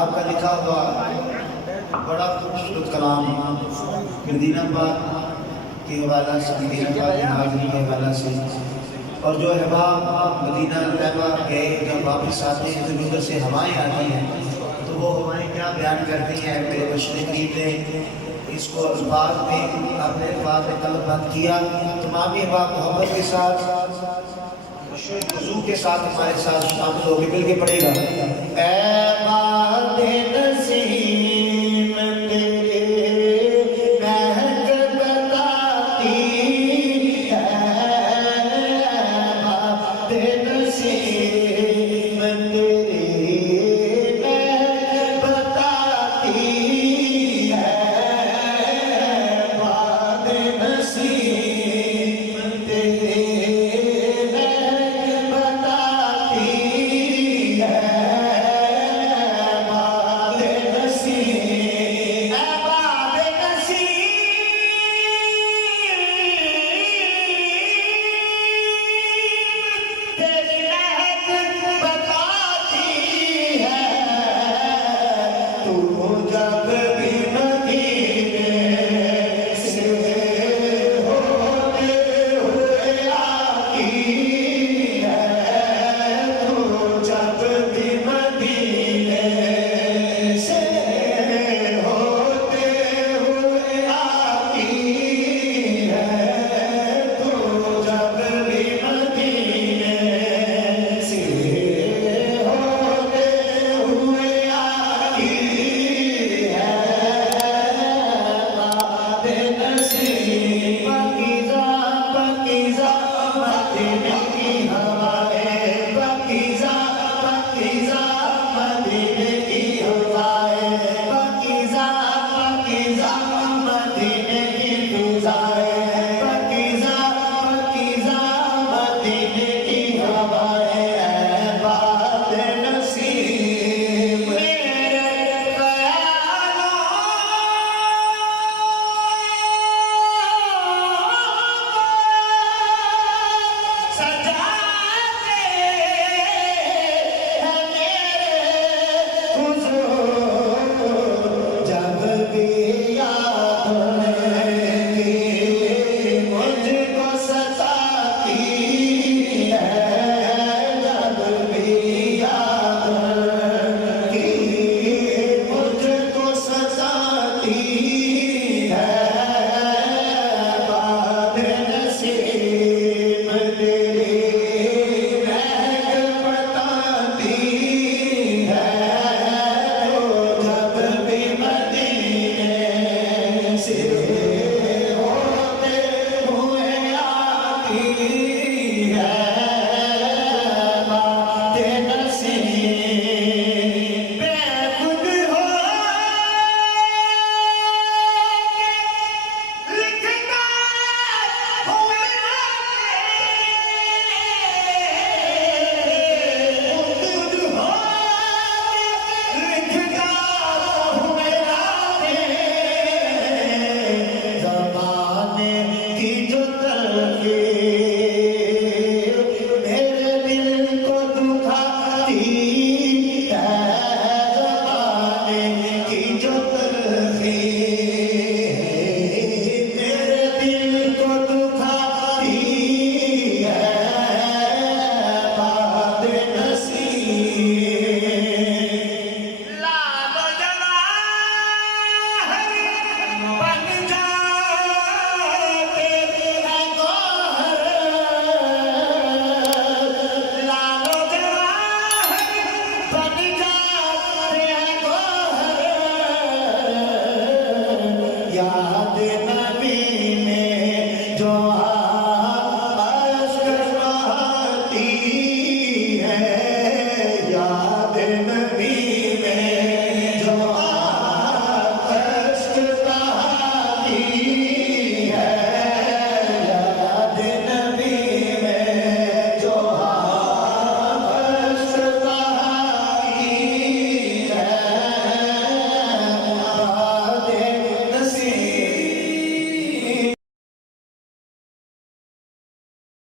आपका लिखा हुआ बड़ा खूबसूरत कलाम मदीना पाक के हवाला से, मदीना पाक की हाज़िरी के हवाला से, और जो अहबाब मदीना तैयबा गए जब वापस आते हैं तो उधर से हवाएं आती हैं, तो वो हवाएं क्या बयान करती हैं। मेरे मशरक़ीन ने इसको अल्फाज में अपने अल्फाज में कलमबंद किया। तमाम अहबाब मोहब्बत के साथ वज़ू के साथ हमारे साथ शामिल होकर मिल के पड़ेगा।